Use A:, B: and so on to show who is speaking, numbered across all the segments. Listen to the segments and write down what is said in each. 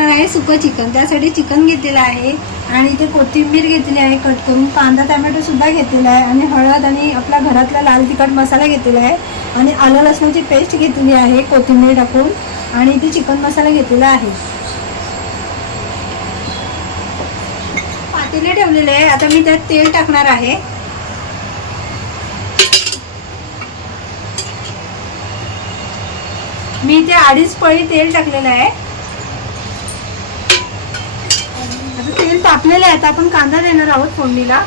A: आहे सुकं चिकन. त्यासाठी चिकन घेतलेलं आहे आणि इथे कोथिंबीर घेतली आहे कट करून कांदा टमॅटोसुद्धा घेतलेला आहे आणि हळद आणि आपला घरातला लाल तिखट मसाला घेतलेला आहे आणि आलं लसणाची पेस्ट घेतलेली आहे कोथिंबीर टाकून आणि इथे चिकन मसाला घेतलेला आहे. पातेले ठेवलेले आहे. आता मी त्यात तेल टाकणार आहे. मी इथे अडीच पळी तेल टाकलेलं आहे आता तेल तापलेले आहेत आपण कांदा देणार आहोत फोडणीला.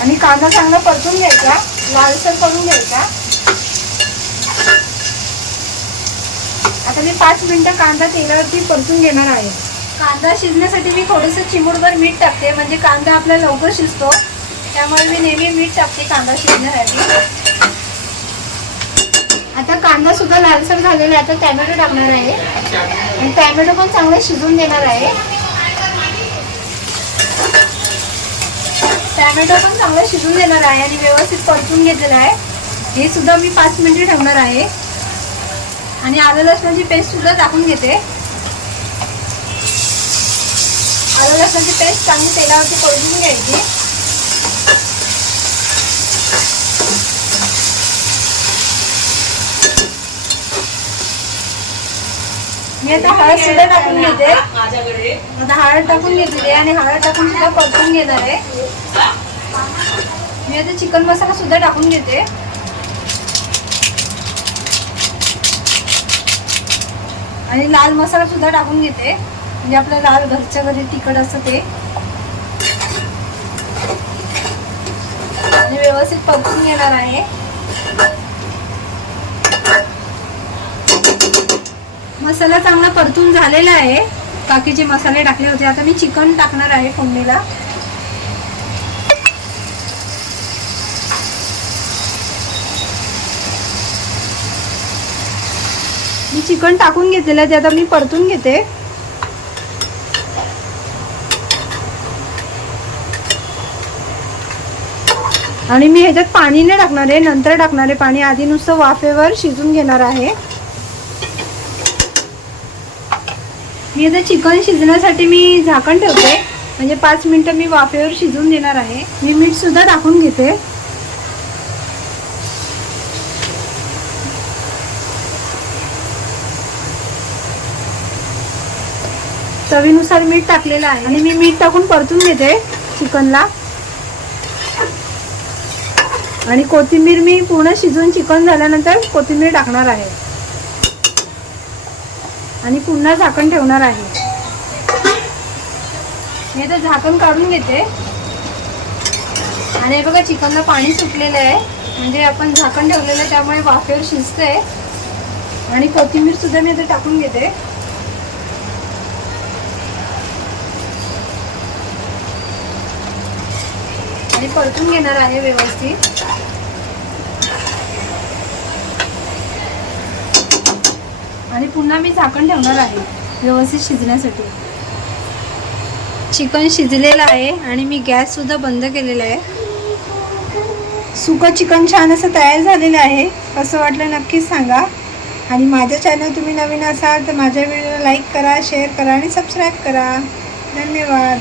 A: आणि कांदा चांगला परतून घ्यायचा. लालसर करून घ्यायचा. आता मी पाच मिनटं कांदा तेलावरती परतून घेणार आहे. कांदा शिजण्यासाठी मी थोडंसं चिमूटभर मीठ टाकते म्हणजे कांदा आपला लवकर शिजतो. त्यामुळे मी नेहमी मीठ टाकते कांदा शिजण्यासाठी. आता कांदा सुद्धा लालसर झालेला आहे आता टॅमॅटो टाकणार आहे. आणि टॅमॅटो पण चांगला शिजून देणार आहे. टॅमॅटो पण चांगलं शिजून देणार आहे आणि व्यवस्थित परतून घेतलेलं आहे. हे सुद्धा मी पाच मिनिटे ठेवणार आहे. आणि आलं लसणाची पेस्ट सुद्धा टाकून घेते. आलं लसणाची पेस्ट चांगली तेलावरती परतून घ्यायची. मी आता हळद सुद्धा टाकून घेते. आता हळद टाकून घेतली आणि हळद टाकून सुद्धा परतून घेणार आहे. मी आता चिकन मसाला सुद्धा टाकून घेते. आणि लाल मसाला सुद्धा टाकून घेते. म्हणजे आपलं लाल घरच्या घरी तिखट असतं ते. आणि व्यवस्थित परतून घेणार आहे. मसाला चांगला परतून झालेला आहे. बाकीचे मसाले टाकले होते. आता मी चिकन टाकणार आहे फोडणीला. मी चिकन टाकून घेतलेलं आहे ते आता मी परतून घेते. आणि मी ह्याच्यात पाणी नाही टाकणार आहे नंतर टाकणार आहे. पाणी आधी नुसतं वाफेवर शिजून घेणार आहे. मी आता चिकन शिजण्यासाठी मी झाकण ठेवते. म्हणजे पाच मिनटं मी वाफेवर शिजून देणार आहे. मी मीठ सुद्धा टाकून घेते. चवीनुसार मीठ टाकलेलं आहे. आणि मी मीठ टाकून परतून घेते चिकनला. आणि कोथिंबीर मी पूर्ण शिजून चिकन झाल्यानंतर कोथिंबीर टाकणार आहे. आणि पुन्हा झाकण ठेवणार आहे. मी तर झाकण काढून घेते. आणि हे बघा चिकनला पाणी सुटलेलं आहे. म्हणजे आपण झाकण ठेवलेलं आहे त्यामुळे वाफेवर शिजतंय. आणि कोथिंबीर सुद्धा मी आता टाकून घेते. आणि परतून घेणार आहे व्यवस्थित. आणि पुन्हा मी झाकण ठेवणार आहे व्यवस्थित शिजण्यासाठी. चिकन शिजलेलं आहे आणि मी गॅससुद्धा बंद केलेला आहे. सुकं चिकन छान असं तयार झालेलं आहे कसं वाटलं नक्कीच सांगा. आणि माझ्या चॅनल तुम्ही नवीन असाल तर माझ्या व्हिडिओला लाईक करा शेअर करा आणि सबस्क्राईब करा. धन्यवाद.